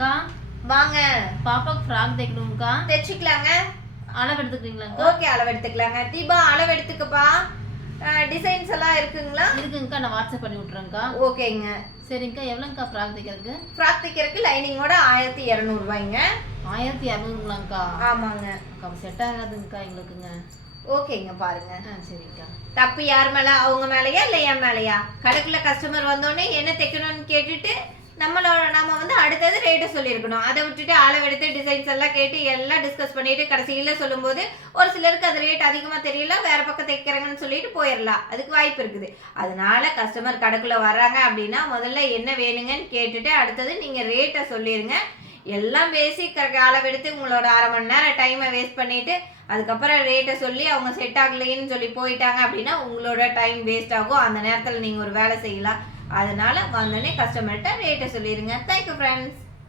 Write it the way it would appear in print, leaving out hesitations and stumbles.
அக்கா வாங்க. பாப்பாக்கு ஃப்ராக் தைக்கணும்க்கா. தைச்சிக்கலாங்க. அளவு எடுத்துக்கிறீங்களாக்கா? ஓகே, அளவு எடுத்துக்கலாங்க. தீபா அளவு எடுத்துக்கப்பா. டிசைன்ஸ் எல்லாம் இருக்குங்களா? இருக்குங்கக்கா, நான் வாட்ஸ்அப் பண்ணி விட்றேங்க்கா. ஓகேங்க. சரிங்கக்கா, எவ்வளோங்கக்கா ஃப்ராக் தைக்கிறதுக்கு? ஃப்ராக் தைக்கிறதுக்கு லைனிங்கோட 1200 ரூபாய்ங்க. 1200ங்களாங்க்கா? ஆமாங்க. அக்கா செட் ஆகாதுங்கக்கா எங்களுக்குங்க. ஓகேங்க, பாருங்க. சரிங்கக்கா. தப்பு யார் மேல? அவங்க மேலயா இல்ல என் மேலயா? கடைக்குள்ள கஸ்டமர் வந்தோடனே என்ன தைக்கணும்னு கேட்டுட்டு நம்ம வந்து அடுத்தது ரேட்டை சொல்லியிருக்கணும். அதை விட்டுட்டு அளவெடுத்து டிசைன்ஸ் எல்லாம் கேட்டு எல்லாம் டிஸ்கஸ் பண்ணிட்டு கடைசியில் சொல்லும்போது ஒரு சிலருக்கு அது ரேட் அதிகமாக தெரியல, வேற பக்கம் தைக்கிறேங்கன்னு சொல்லிட்டு போயிடலாம். அதுக்கு வாய்ப்பு இருக்குது. அதனால கஸ்டமர் கடைக்குள்ள வர்றாங்க அப்படின்னா முதல்ல என்ன வேணுங்கன்னு கேட்டுட்டு அடுத்தது நீங்க ரேட்டை சொல்லிடுங்க. எல்லாம் பேசி அளவெடுத்து உங்களோட 1/2 மணி நேரம் டைமை வேஸ்ட் பண்ணிட்டு அதுக்கப்புறம் ரேட்டை சொல்லி அவங்க செட் ஆகலைன்னு சொல்லி போயிட்டாங்க அப்படின்னா உங்களோட டைம் வேஸ்ட் ஆகும். அந்த நேரத்தில் நீங்கள் ஒரு வேலை செய்யலாம். அதனால வந்தோடனே கஸ்டமர்கிட்ட ரேட்டை சொல்லிடுங்க. Thank you friends.